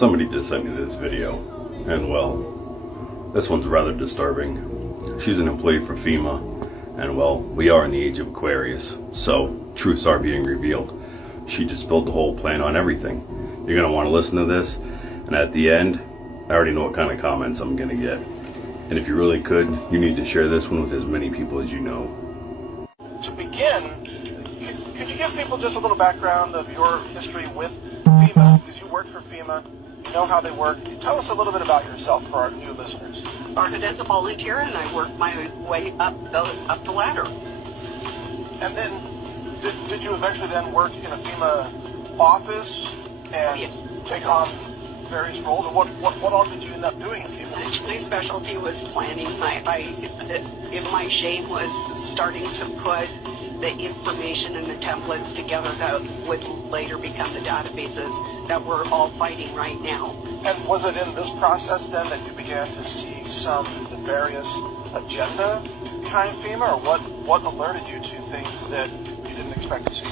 Somebody just sent me this video, and well, this one's rather disturbing. She's an employee for FEMA, and well, we are in the age of Aquarius, so truths are being revealed. She just spilled the whole plan on everything. You're gonna want to listen to this, and at the end, I already know what kind of comments I'm gonna get. And if you really could, you need to share this one with as many people as you know. To begin, could you give people just a little background of your history with FEMA? Because you work for FEMA, you know how they work. Tell us a little bit about yourself for our new listeners. Started as a volunteer, and I worked my way up the ladder. And then, did you eventually then work in a FEMA office and take on various roles? Or what all did you end up doing in FEMA? My specialty was planning. My shame was starting to put the information and the templates together that would later become the databases that we're all fighting right now. And was it in this process then that you began to see some nefarious agenda behind FEMA, or what alerted you to things that you didn't expect to see?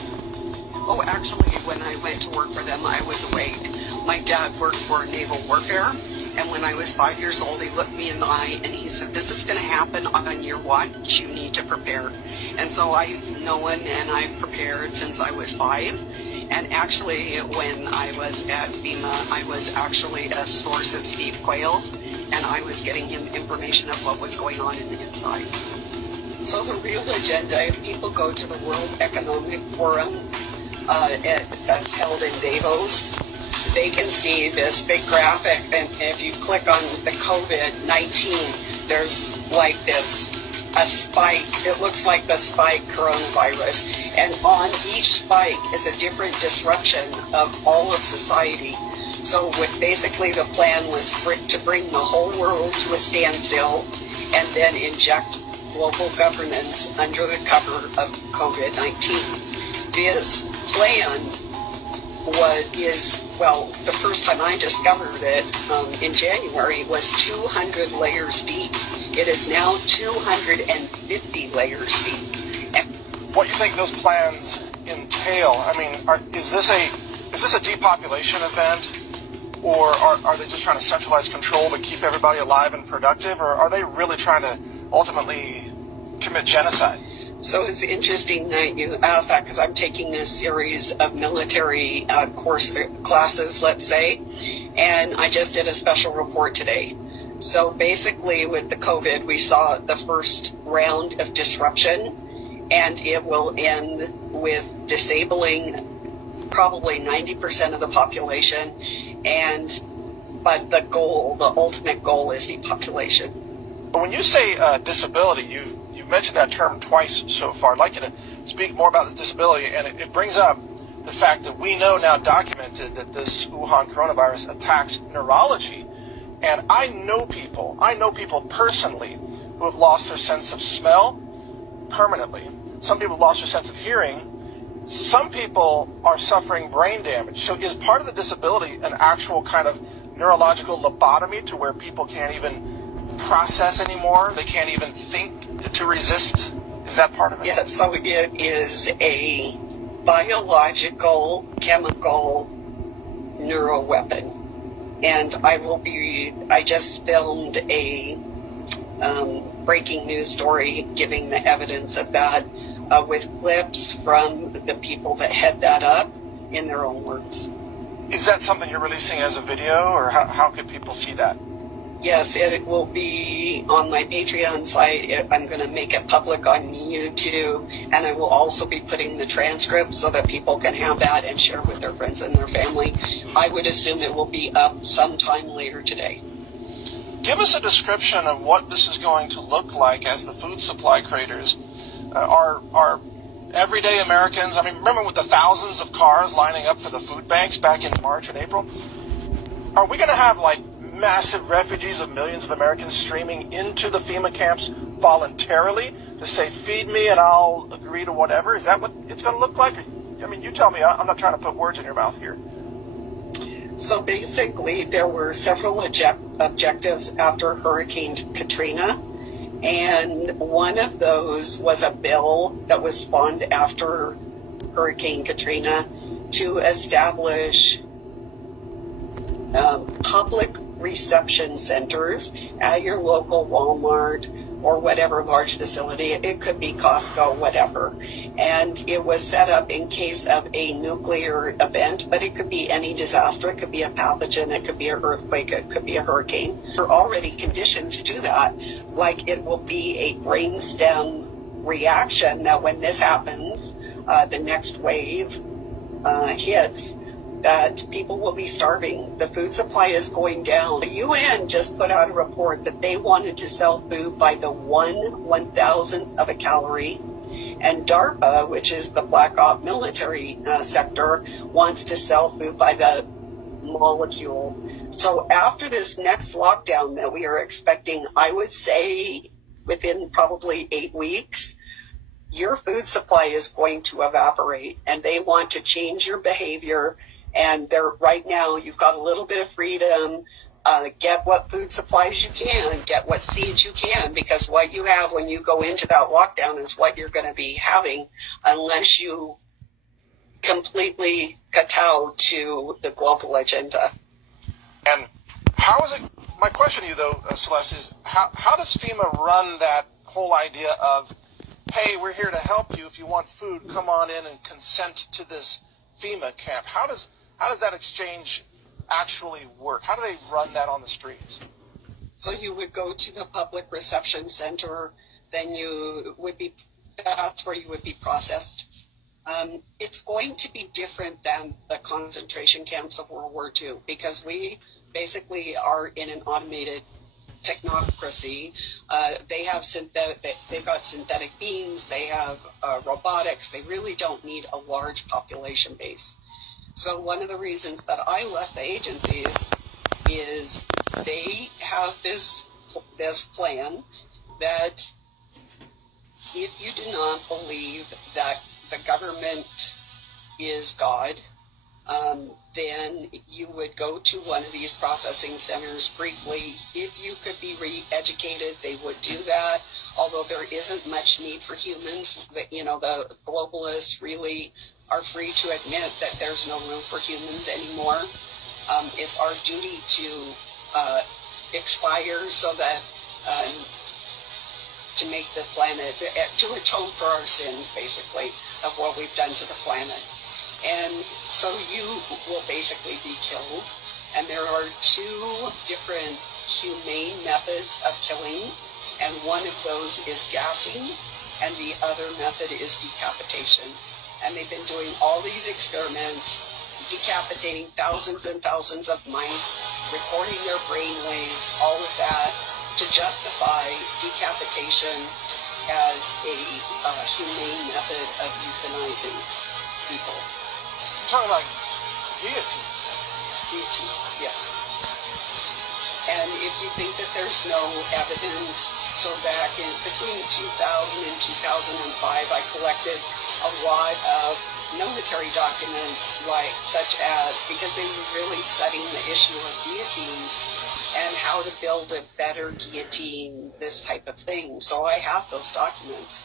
Oh, actually, when I went to work for them, I was awake. My dad worked for naval warfare, and when I was 5 years old, he looked me in the eye and he said, "This is going to happen on your watch. You need to prepare." And so I've known and I've prepared since I was 5. And actually, when I was at FEMA, I was actually a source of Steve Quayle's, and I was getting him information of what was going on in the inside. So the real agenda, if people go to the World Economic Forum, that's held in Davos, they can see this big graphic, and if you click on the COVID-19, there's like a spike. It looks like the spike coronavirus, and on each spike is a different disruption of all of society. So basically the plan was to bring the whole world to a standstill and then inject global governance under the cover of COVID-19. This plan the first time I discovered it in January was 200 layers deep. It is now 250 layers deep. And what do you think those plans entail? I mean, is this a depopulation event, or are they just trying to centralize control to keep everybody alive and productive, or are they really trying to ultimately commit genocide? So it's interesting that you ask that, because I'm taking this series of military classes, let's say, and I just did a special report today. So basically with the COVID, we saw the first round of disruption, and it will end with disabling probably 90% of the population, but the ultimate goal is depopulation. But when you say disability, you've mentioned that term twice so far. I'd like you to speak more about this disability, and it brings up the fact that we know now documented that this Wuhan coronavirus attacks neurology. And I know people personally who have lost their sense of smell permanently. Some people have lost their sense of hearing. Some people are suffering brain damage. So is part of the disability an actual kind of neurological lobotomy to where people can't even process anymore? They can't even think to resist? Is that part of it? Yeah, so it is a biological, chemical neuroweapon. And I just filmed a breaking news story giving the evidence of that with clips from the people that head that up in their own words. Is that something you're releasing as a video, or how could people see that? Yes, it will be on my Patreon site. I'm going to make it public on YouTube, and I will also be putting the transcript so that people can have that and share with their friends and their family. I would assume it will be up sometime later today. Give us a description of what this is going to look like as the food supply craters are everyday Americans. I mean, remember with the thousands of cars lining up for the food banks back in March and April? Are we going to have like massive refugees of millions of Americans streaming into the FEMA camps voluntarily to say, feed me and I'll agree to whatever? Is that what it's going to look like? I mean, you tell me. I'm not trying to put words in your mouth here. So basically, there were several objectives after Hurricane Katrina, and one of those was a bill that was spawned after Hurricane Katrina to establish public reception centers at your local Walmart or whatever large facility. It could be Costco, whatever. And it was set up in case of a nuclear event, but it could be any disaster. It could be a pathogen. It could be an earthquake. It could be a hurricane. We're already conditioned to do that. Like it will be a brainstem reaction that when this happens, the next wave hits, that people will be starving. The food supply is going down. The UN just put out a report that they wanted to sell food by the 1/1000th of a calorie. And DARPA, which is the Black Ops military sector, wants to sell food by the molecule. So after this next lockdown that we are expecting, I would say within probably 8 weeks, your food supply is going to evaporate, and they want to change your behavior. And right now, you've got a little bit of freedom. Get what food supplies you can, get what seeds you can, because what you have when you go into that lockdown is what you're going to be having unless you completely kowtow to the global agenda. And how is it, my question to you though, Celeste, is how does FEMA run that whole idea of, hey, we're here to help you. If you want food, come on in and consent to this FEMA camp. How does that exchange actually work? How do they run that on the streets? So you would go to the public reception center, then that's where you would be processed. It's going to be different than the concentration camps of World War II because we basically are in an automated technocracy. They've got synthetic beans, they have robotics. They really don't need a large population base. So one of the reasons that I left the agencies is they have this plan that if you do not believe that the government is God, then you would go to one of these processing centers briefly. If you could be re-educated, they would do that. Although there isn't much need for humans, the globalists really are free to admit that there's no room for humans anymore. It's our duty to expire so that to make the planet, to atone for our sins, basically, of what we've done to the planet. And so you will basically be killed. And there are two different humane methods of killing. And one of those is gassing, and the other method is decapitation. And they've been doing all these experiments, decapitating thousands and thousands of mice, recording their brain waves, all of that, to justify decapitation as a humane method of euthanizing people. You're talking about guillotine. Guillotine, yes. And if you think that there's no evidence, so back in between 2000 and 2005, I collected a lot of military documents, such as, because they were really studying the issue of guillotines and how to build a better guillotine, this type of thing. So I have those documents.